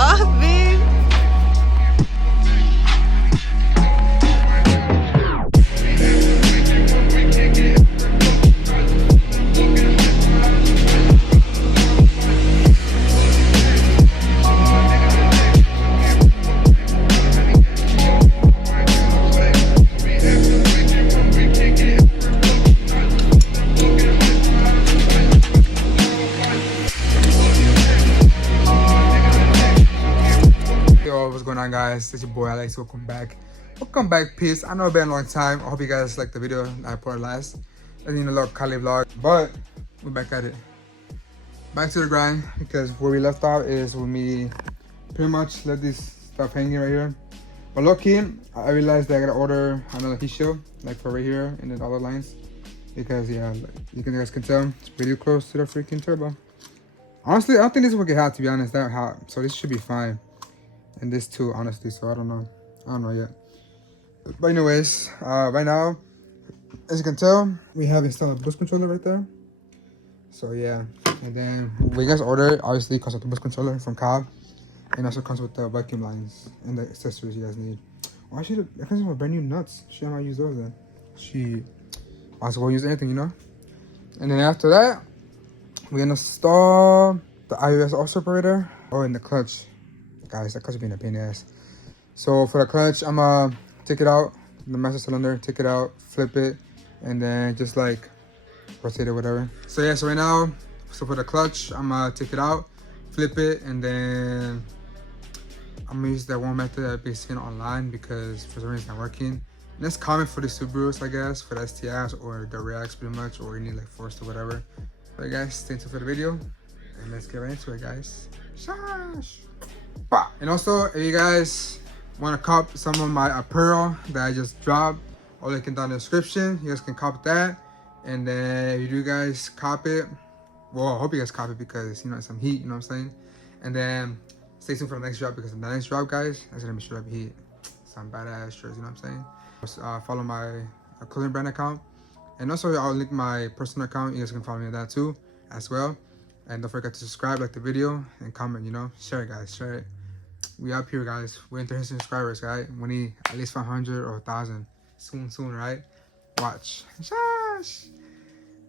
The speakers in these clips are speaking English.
صاحبي. Yo, what's going on, guys? It's your boy Alex. Welcome back. Welcome back, peace. I know it's been a long time. I hope you guys liked the video I put last. I mean, a little Cali vlog, but we're back at it. Back to the grind, because where we left off is when we pretty much let this stuff hanging right here. But low key, I realized that I gotta order another heat shield, like for right here and then all the lines, because yeah, like, you guys can tell it's pretty close to the freaking turbo. Honestly, I don't think this will get hot, to be honest, that hot. So this should be fine. And this too, honestly, so I don't know yet. But anyways, right now, as you can tell, we have installed a boost controller right there. So yeah, and then we guys ordered, obviously comes with the boost controller from Cobb, and also comes with the vacuum lines and the accessories you guys need. Well, I comes with brand new nuts. Should I not use those then? She might as well use anything, you know. And then after that, we're gonna install the iOS off separator. Oh, and the clutch. Guys, that clutch being a pain in the ass. So for the clutch, I'm gonna take it out, the master cylinder, take it out, flip it, and then just like rotate it, whatever. So yeah, so right now, so for the clutch, I'm gonna take it out, flip it, and then I'm gonna use that one method that I've been seeing online because for some reason it's not working. And that's common for the Subarus, I guess, for the STIs or the Reacts pretty much, or any like Forest or whatever. But guys, stay tuned for the video, and let's get right into it, guys. Shush. And also, if you guys want to cop some of my apparel that I just dropped, I'll link it down in the description. You guys can cop that. And then if you do guys cop it, well, I hope you guys cop it because, you know, it's some heat, you know what I'm saying? And then stay tuned for the next drop because the next drop, guys, that's going to be straight up heat. Some badass shirts, you know what I'm saying? Follow my clothing brand account. And also, I'll link my personal account. You guys can follow me on that too, as well. And don't forget to subscribe, like the video, and comment, you know? Share it, guys. Share it. We up here, guys. We're into subscribers, right? We need at least 500 or 1,000. Soon, right? Watch. Shush.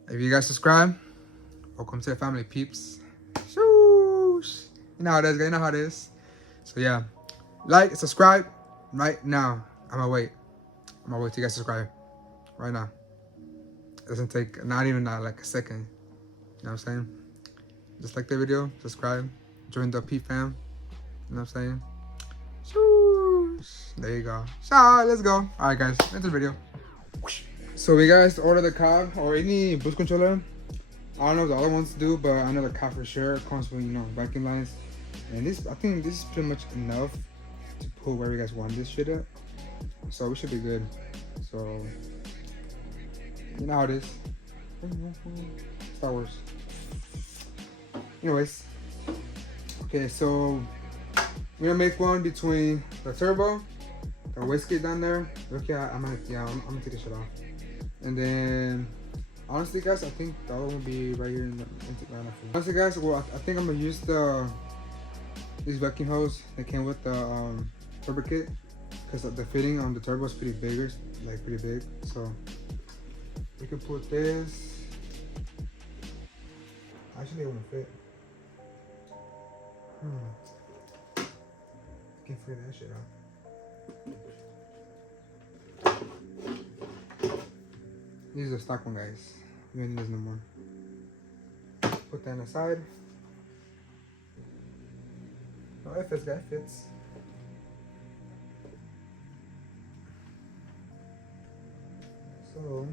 If you guys subscribe, welcome to the family, peeps. Shush. You know how it is, guys. You know how it is. So, yeah. Like, subscribe right now. I'm gonna wait till you guys subscribe. Right now. It doesn't take, not even like a second. You know what I'm saying? Just like the video, subscribe, join the P fam. You know what I'm saying? There you go. So let's go. All right, guys, into the video. So we guys order the Cobb or any boost controller. I don't know if the other ones do, but I know the Cobb for sure comes with, you know, vacuum lines. And this, I think this is pretty much enough to pull where you guys want this shit at. So we should be good. So you know how it is. Star Wars. Anyways, okay, so we're gonna make one between the turbo, the wastegate down there. Okay, I'm gonna take this shit off. And then, honestly, guys, I think the other one will be right here in the honestly, guys, well, I think I'm gonna use these vacuum hose that came with the turbo kit, because the fitting on the turbo is pretty bigger, like pretty big. So we can put this. Actually, it won't fit. I can't figure that shit out. These are the stock one, guys. We don't need this no more. Put that on the side. Oh, it fits, guys. It fits. So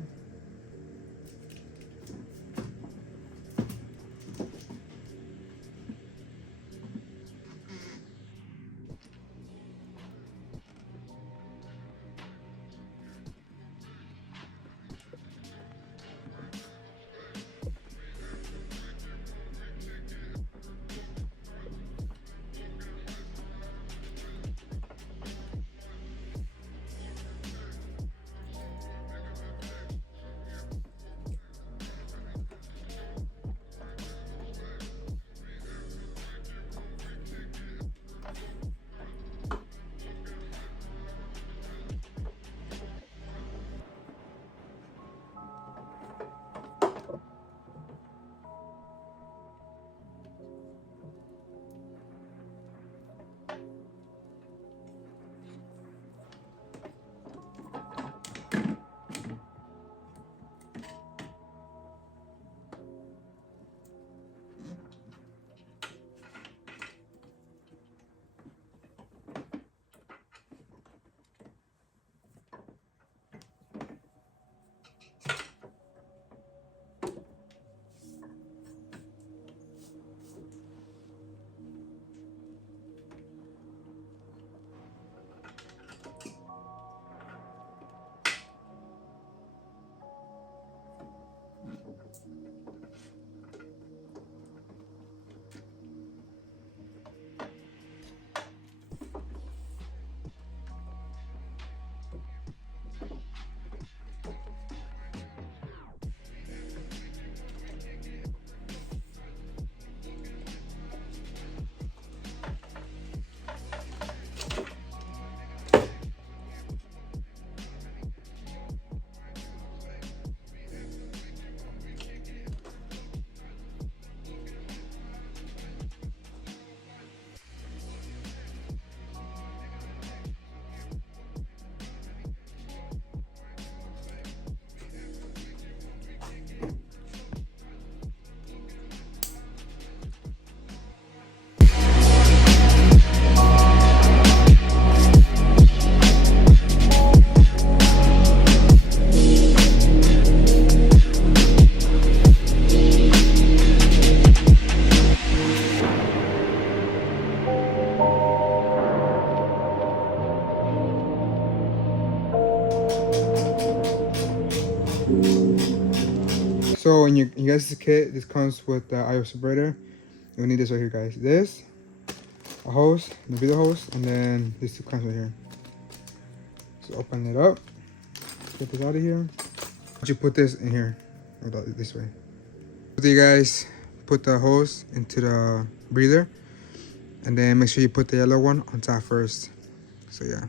So in your guys' kit, this comes with the IO separator. You'll need this right here, guys. This, a hose, the video hose, and then these two clamps right here. So open it up, get this out of here. You put this in here, this way. So you guys put the hose into the breather, and then make sure you put the yellow one on top first. So yeah,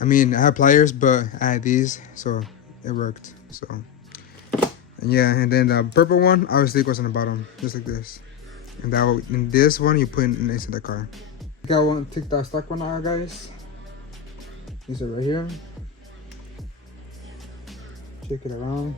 I mean I have pliers, but I had these, so it worked. So and yeah, and then the purple one obviously goes on the bottom, just like this. And this one you put in inside the car. I want to take the stock one out, guys. These are right here. Shake it around.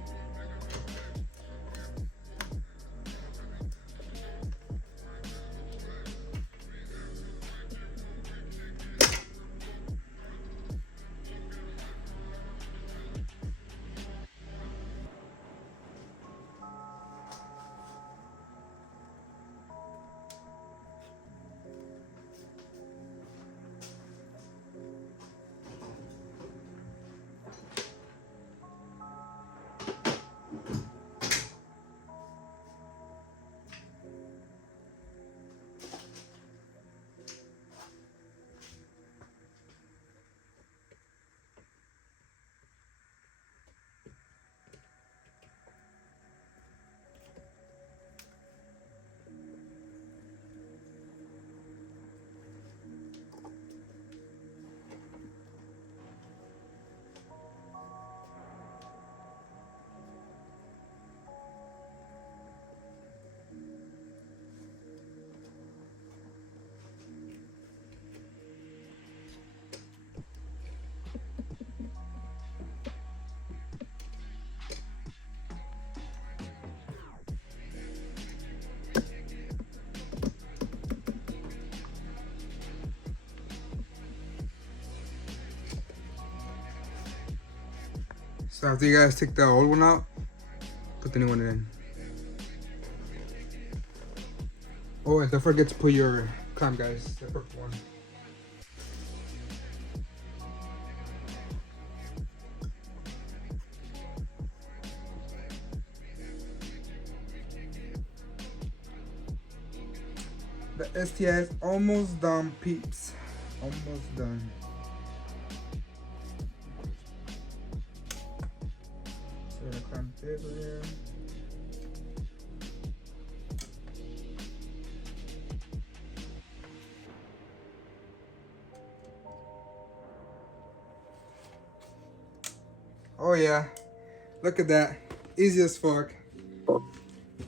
So after you guys take the old one out, put the new one in. Oh, and don't forget to put your clamp, guys, the purple one. The STI is almost done, peeps. Almost done. So the clamp paper here. Oh yeah, look at that. Easy as fuck.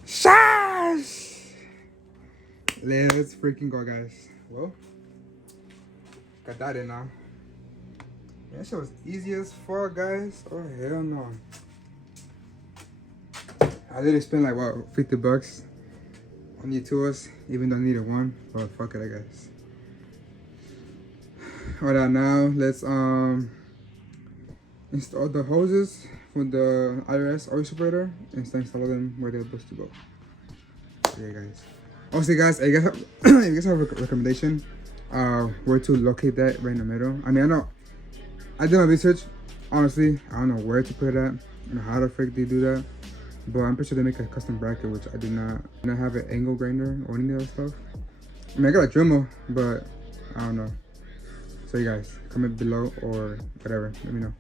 Shash! Let's freaking go, guys. Well, got that in now. That shit was easy as fuck, guys. Oh hell no. I literally spent like what, 50 bucks on the tools, even though I needed one. But fuck it, I guess. Alright, now let's install the hoses for the IRS oil separator and start installing them where they're supposed to go. Yeah, guys. Also, guys, if you guys have a recommendation where to locate that right in the middle. I mean, I did my research. Honestly, I don't know where to put it at and how the frick they do that. But I'm pretty sure they make a custom bracket, which I do not have an angle grinder or any of that stuff. I mean, I got a Dremel, but I don't know. So you guys, comment below or whatever. Let me know.